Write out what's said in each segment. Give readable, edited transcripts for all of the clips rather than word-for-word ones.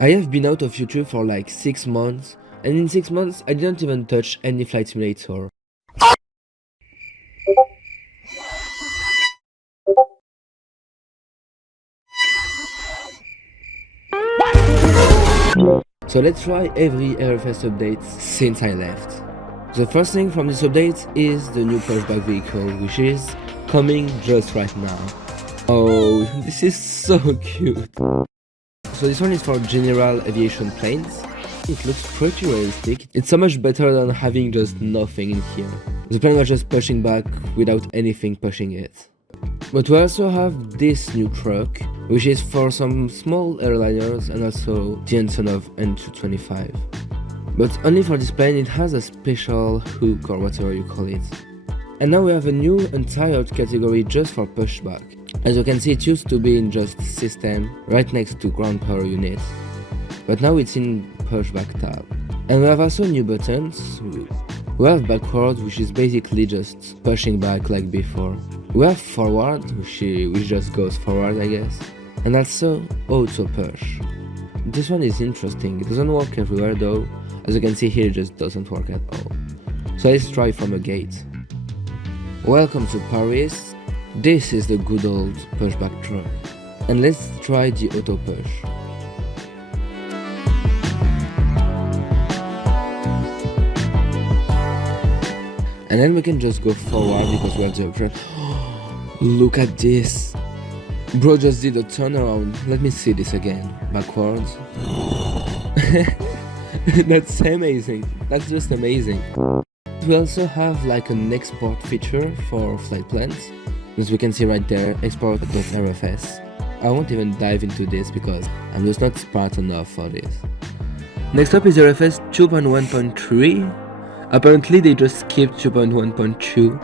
I have been out of YouTube for like 6 months, and in 6 months I didn't even touch any flight simulator. So let's try every RFS update since I left. The first thing from this update is the new pushback vehicle, which is coming just right now. Oh, this is so cute. So this one is for general aviation planes. It looks pretty realistic. It's so much better than having just nothing in here. The plane was just pushing back without anything pushing it. But we also have this new truck, which is for some small airliners and also the ensign of N225. But only for this plane it has a special hook or whatever you call it. And now we have a new entire category just for pushback. As you can see, it used to be in just system, right next to ground power unit. But now it's in pushback tab. And we have also new buttons. We have backward, which is basically just pushing back like before. We have forward, which just goes forward, I guess. And also auto push. This one is interesting. It doesn't work everywhere though. As you can see here, it just doesn't work at all. So let's try from a gate. Welcome to Paris. This is the good old pushback truck. And let's try the auto push. And then we can just go forward because we have the option. Look at this. Bro just did a turnaround. Let me see this again. Backwards. That's amazing. That's just amazing. We also have like an export feature for flight plans. As we can see right there, export.rfs. I won't even dive into this because I'm just not smart enough for this. Next up is RFS 2.1.3. Apparently they just skipped 2.1.2.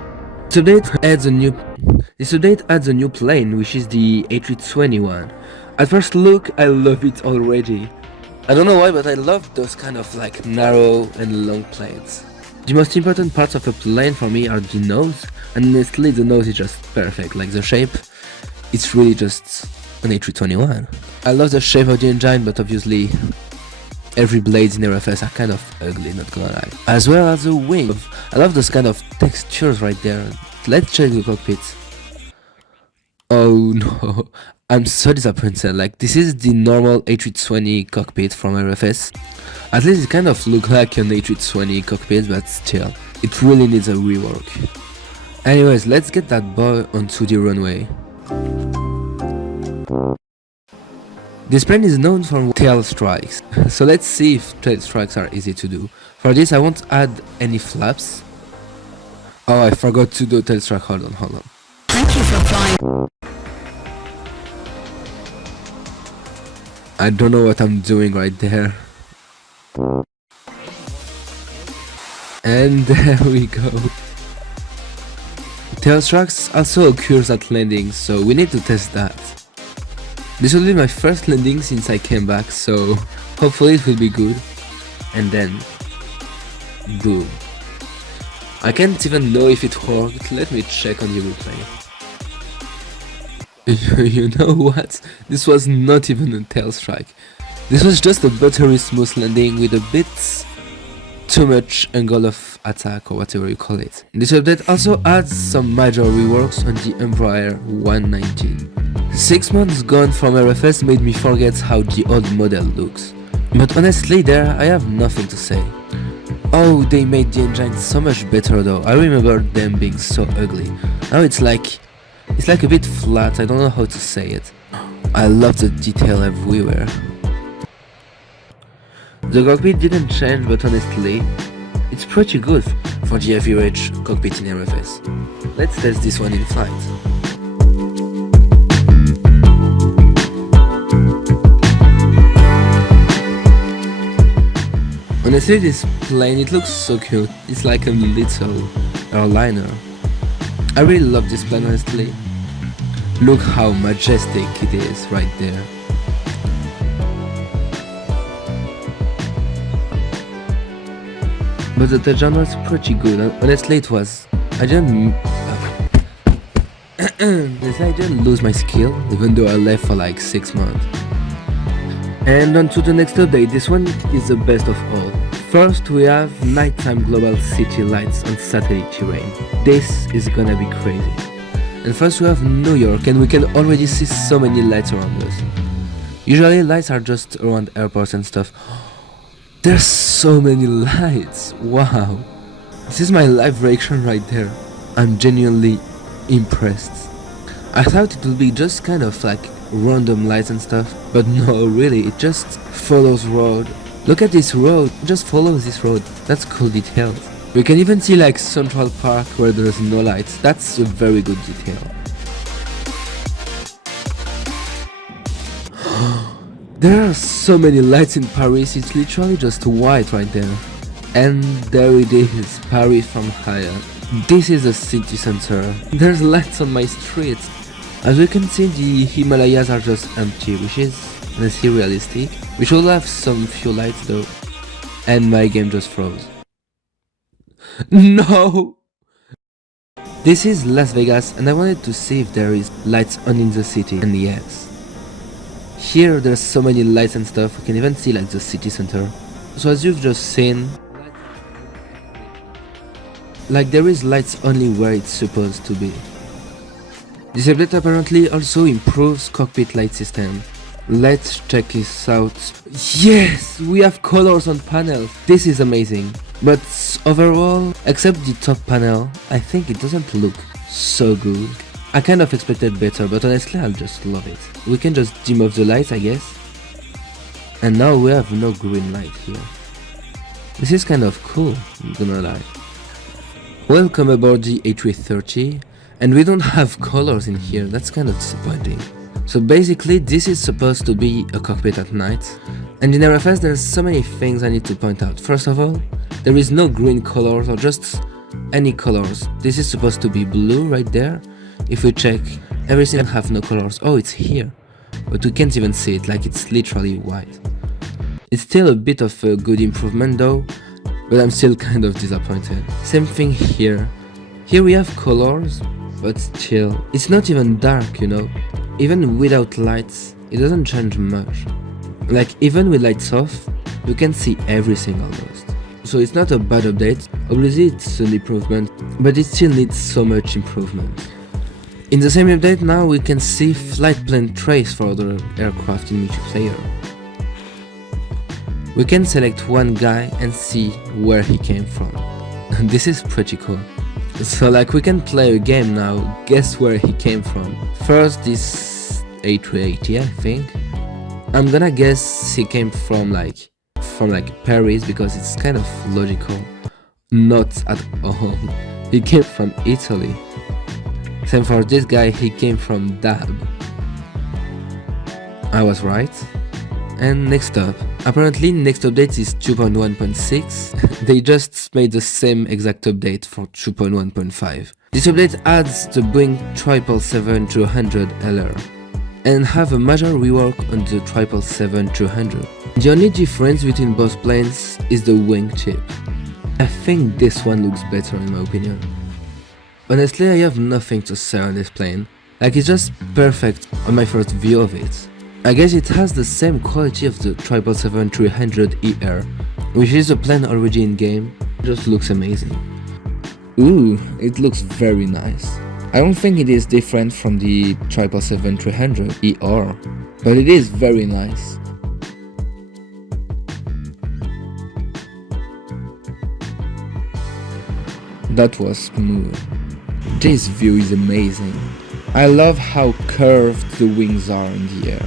This update adds a new plane, which is the A321. At first look, I love it already. I don't know why, but I love those kind of like narrow and long planes. The most important parts of a plane for me are the nose, and honestly the nose is just perfect. Like the shape, it's really just an A321. I love the shape of the engine, but obviously every blades in RFS are kind of ugly, not gonna lie. As well as the wing. I love those kind of textures right there. Let's check the cockpit. Oh no, I'm so disappointed. Like, this is the normal A320 cockpit from RFS. At least it kind of looks like an A320 cockpit, but still, it really needs a rework. Anyways, let's get that boy onto the runway. This plane is known for tail strikes, so let's see if tail strikes are easy to do. For this I won't add any flaps. Oh, I forgot to do tail strike, hold on. Thank you for flying. I don't know what I'm doing right there. And there we go. Tail strikes also occurs at landing, so we need to test that. This will be my first landing since I came back, so hopefully it will be good. And then, boom. I can't even know if it worked. Let me check on the replay. You know what? This was not even a tail strike. This was just a buttery smooth landing with a bit too much angle of attack or whatever you call it. This update also adds some major reworks on the Embraer 119. 6 months gone from RFS made me forget how the old model looks. But honestly there I have nothing to say. Oh, they made the engine so much better though. I remember them being so ugly. Now it's like a bit flat, I don't know how to say it. I love the detail everywhere. The cockpit didn't change, but honestly, it's pretty good for the average cockpit in RFS. Let's test this one in flight. Honestly, this plane, it looks so cute. It's like a little airliner. I really love this plane, honestly. Look how majestic it is right there. But the touchdown was pretty good. Honestly, it was. I didn't lose my skill, even though I left for like 6 months. And on to the next update. This one is the best of all. First we have nighttime global city lights on satellite terrain. This is gonna be crazy. And first we have New York, and we can already see so many lights around us. Usually lights are just around airports and stuff. There's so many lights, wow. This is my live reaction right there. I'm genuinely impressed. I thought it would be just kind of like random lights and stuff, but no, really, it just follows road. Look at this road, just follow this road. That's cool details. We can even see like Central Park where there's no lights. That's a very good detail. There are so many lights in Paris, it's literally just white right there. And there it is, Paris from higher. This is the city center. There's lights on my street. As we can see, the Himalayas are just empty, which is honestly realistic. We should have some few lights though. And my game just froze. No! This is Las Vegas, and I wanted to see if there is lights on in the city, and yes. Here there's so many lights and stuff, we can even see like the city center. So as you've just seen, like there is lights only where it's supposed to be. This update apparently also improves cockpit light system. Let's check this out. Yes! We have colors on panels. This is amazing. But overall, except the top panel, I think it doesn't look so good. I kind of expected better, but honestly I'll just love it. We can just dim off the lights, I guess. And now we have no green light here. This is kind of cool, I'm gonna lie. Welcome aboard the A330. And we don't have colors in here, that's kind of disappointing. So basically this is supposed to be a cockpit at night. And in RFS there's so many things I need to point out. First of all, there is no green colors or just any colors. This is supposed to be blue right there. If we check, everything have no colors. Oh, it's here. But we can't even see it, like it's literally white. It's still a bit of a good improvement though, but I'm still kind of disappointed. Same thing here. Here we have colors, but still, it's not even dark, you know. Even without lights, it doesn't change much. Like even with lights off, you can see everything almost. So it's not a bad update, obviously it's an improvement, but it still needs so much improvement. In the same update now we can see flight plan trace for the aircraft in multiplayer. We can select one guy and see where he came from. This is pretty cool. So like we can play a game now, guess where he came from. First this A380 I think. I'm gonna guess he came from like Paris because it's kind of logical. Not at all. He came from Italy. Same for this guy, he came from Dab. I was right. And next up, apparently next update is 2.1.6. They just made the same exact update for 2.1.5. This update adds the Boeing 777-200 LR and have a major rework on the 777-200. The only difference between both planes is the wing tip. I think this one looks better in my opinion. Honestly, I have nothing to say on this plane. Like it's just perfect on my first view of it. I guess it has the same quality of the 777-300ER, which is a plane already in game. It just looks amazing. Ooh, it looks very nice. I don't think it is different from the 777-300ER, but it is very nice. That was smooth. This view is amazing. I love how curved the wings are in the air.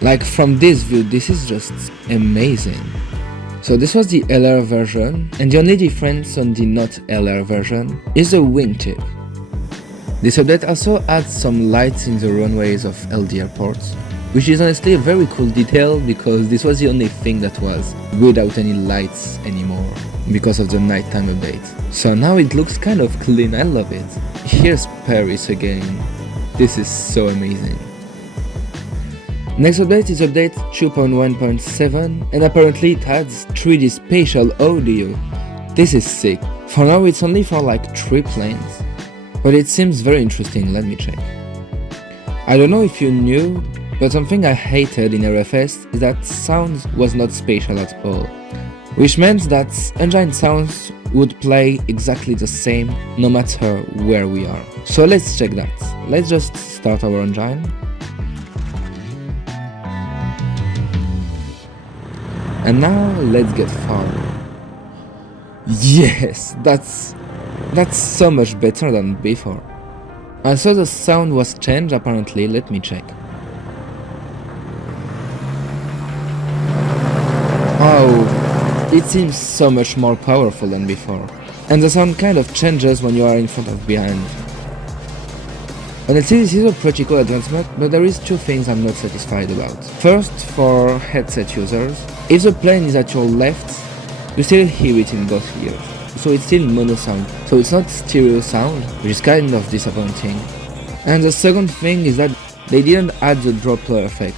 Like from this view, this is just amazing. So this was the LR version, and the only difference on the not LR version is the wingtip. This update also adds some lights in the runways of LD airports, which is honestly a very cool detail because this was the only thing that was without any lights anymore because of the nighttime update. So now it looks kind of clean, I love it. Here's Paris again. This is so amazing. Next update is update 2.1.7 and apparently it adds 3D spatial audio. This is sick. For now it's only for like 3 planes, but it seems very interesting, let me check. I don't know if you knew, But something I hated in RFS is that sound was not spatial at all, which meant that engine sounds would play exactly the same no matter where we are. So let's check that. Let's just start our engine. And now let's get far. Yes, that's so much better than before. I saw the sound was changed apparently, let me check. Oh, it seems so much more powerful than before. And the sound kind of changes when you are in front of behind. Honestly, this is a pretty cool advancement, but there is two things I'm not satisfied about. First, for headset users, if the plane is at your left, you still hear it in both ears. So it's still mono sound, so it's not stereo sound, which is kind of disappointing. And the second thing is that they didn't add the Doppler effect.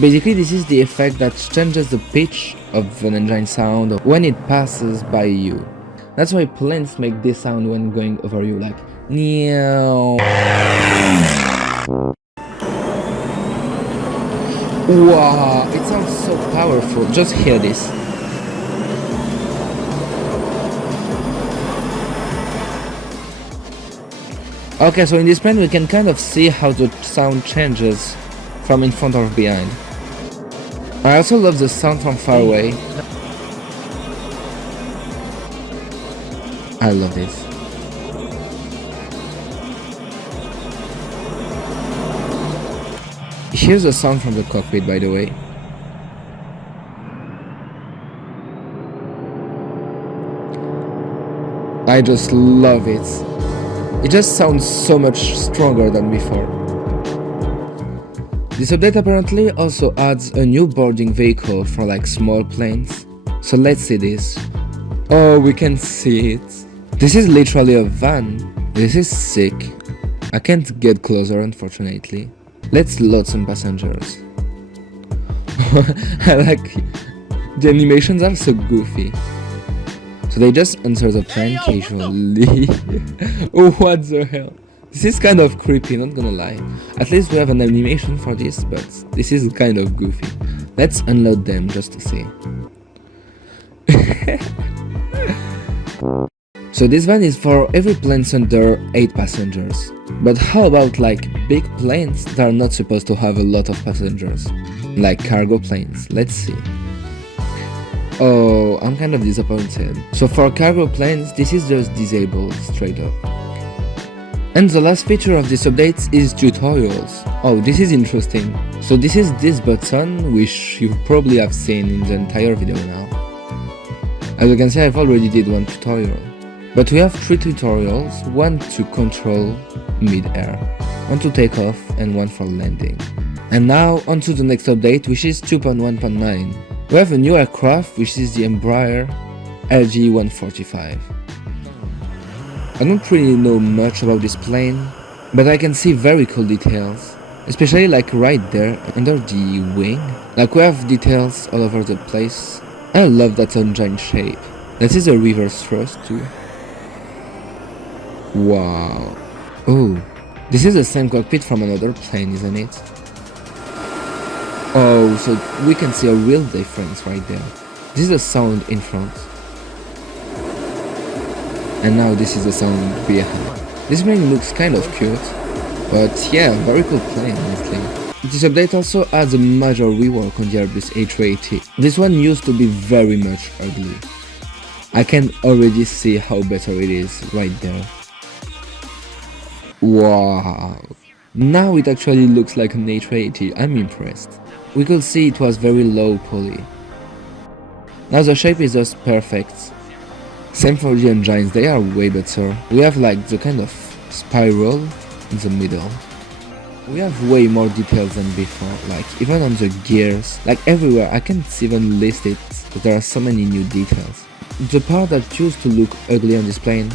Basically, this is the effect that changes the pitch of an engine sound when it passes by you. That's why planes make this sound when going over you, like meow. Wow, it sounds so powerful. Just hear this. Okay, so in this plane we can kind of see how the sound changes from in front or behind. I also love the sound from far away. I love this. Here's the sound from the cockpit, by the way. I just love it. It just sounds so much stronger than before. This update apparently also adds a new boarding vehicle for like small planes. So let's see this. Oh, we can see it. This is literally a van. This is sick. I can't get closer, unfortunately. Let's load some passengers. I like the animations are so goofy. So they just enter the plane casually. Oh, what the hell? This is kind of creepy, not gonna lie. At least we have an animation for this, but this is kind of goofy. Let's unload them just to see. So this van is for every plane under 8 passengers. But how about like big planes that are not supposed to have a lot of passengers? Like cargo planes, let's see. Oh, I'm kind of disappointed. So for cargo planes, this is just disabled straight up. And the last feature of this update is tutorials. Oh, this is interesting. So this is this button, which you probably have seen in the entire video now. As you can see, I've already did one tutorial. But we have 3 tutorials, one to control mid-air, one to take off, and one for landing. And now onto the next update, which is 2.1.9. We have a new aircraft, which is the Embraer LG-145. I don't really know much about this plane, but I can see very cool details, especially like right there under the wing. Like we have details all over the place. I love that engine shape. This is a reverse thrust too. Wow. Oh, this is the same cockpit from another plane, isn't it? Oh, so we can see a real difference right there. This is the sound in front. And now this is the sound behind. This plane looks kind of cute, but yeah, very cool plane honestly. This update also adds a major rework on the Airbus A380. This one used to be very much ugly. I can already see how better it is right there. Wow. Now it actually looks like an A380, I'm impressed. We could see it was very low poly. Now the shape is just perfect. Same for the engines, they are way better. We have like the kind of spiral in the middle. We have way more details than before, like even on the gears, like everywhere. I can't even list it, but there are so many new details. The part that used to look ugly on this plane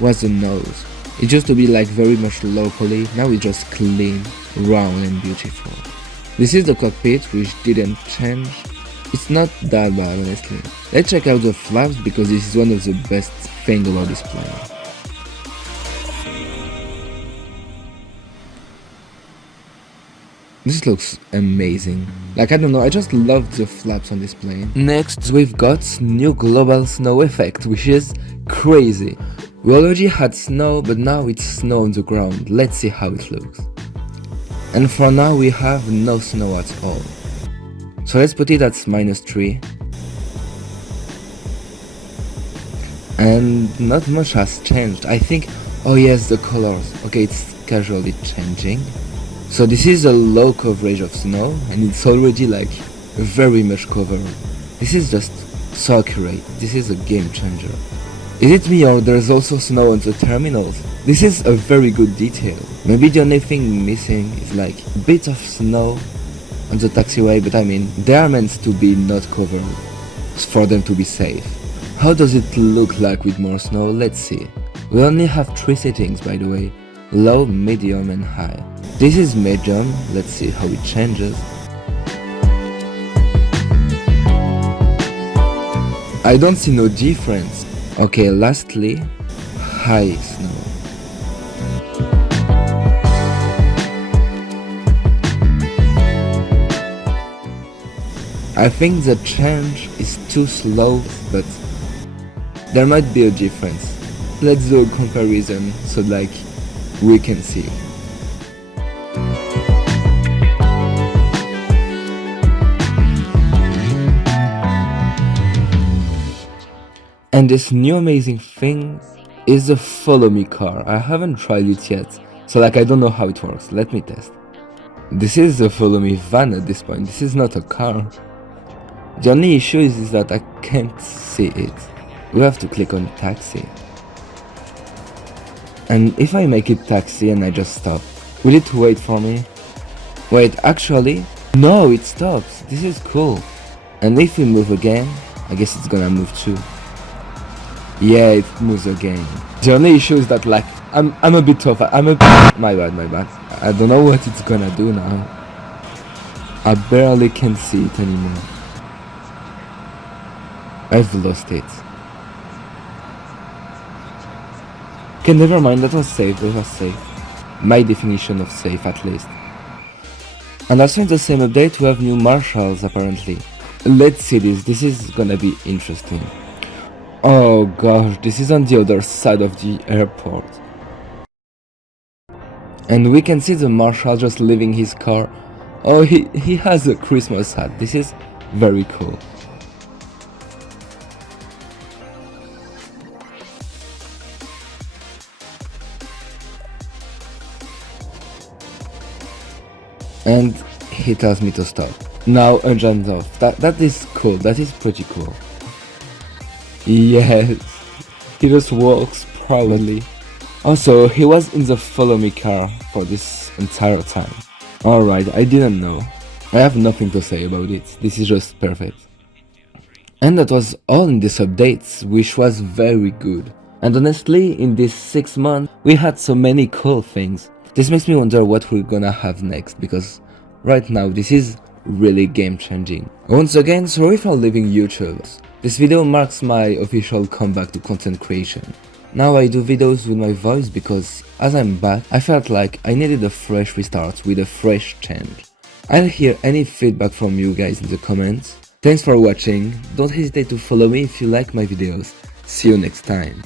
was the nose. It used to be like very much low poly, now it's just clean, round and beautiful. This is the cockpit, which didn't change. It's not that bad honestly. Let's check out the flaps because this is one of the best things about this plane. This looks amazing. Like, I don't know, I just love the flaps on this plane. Next, we've got new global snow effect, which is crazy. We already had snow, but now it's snow on the ground. Let's see how it looks. And for now, we have no snow at all. So let's put it at -3. And not much has changed. I think, oh yes, the colors. Okay, it's casually changing. So this is a low coverage of snow, and it's already like very much covered. This is just so accurate. This is a game changer. Is it me, or there's also snow on the terminals? This is a very good detail. Maybe the only thing missing is like a bit of snow on the taxiway, but I mean, they are meant to be not covered, for them to be safe. How does it look like with more snow? Let's see. We only have 3 settings, by the way. Low, medium and high. This is medium. Let's see how it changes. I don't see no difference. Okay, lastly, high snow. I think the change is too slow, but there might be a difference. Let's do a comparison so like we can see. And this new amazing thing is the follow me car. I haven't tried it yet, so like I don't know how it works. Let me test. This is a follow me van at this point. This is not a car. The only issue is that I can't see it. We have to click on taxi. And if I make it taxi and I just stop, will it wait for me? Wait, actually, no, it stops. This is cool. And if we move again, I guess it's gonna move too. Yeah, it moves again. The only issue is that like, I'm a bit tough. My bad. I don't know what it's gonna do now. I barely can see it anymore. I've lost it. Okay, never mind, that was safe. My definition of safe, at least. And also in the same update, we have new marshals, apparently. Let's see this is gonna be interesting. Oh gosh, this is on the other side of the airport. And we can see the marshal just leaving his car. Oh, he has a Christmas hat. This is very cool. And he tells me to stop. Now engines off. That is cool. That is pretty cool. Yes, he just walks proudly. Also, he was in the follow me car for this entire time. Alright, I didn't know. I have nothing to say about it. This is just perfect. And that was all in this update, which was very good. And honestly, in these 6 months, we had so many cool things. This makes me wonder what we're gonna have next, because right now this is really game changing. Once again, sorry for leaving YouTube. This video marks my official comeback to content creation. Now I do videos with my voice because as I'm back, I felt like I needed a fresh restart with a fresh change. I'll hear any feedback from you guys in the comments. Thanks for watching, don't hesitate to follow me if you like my videos. See you next time.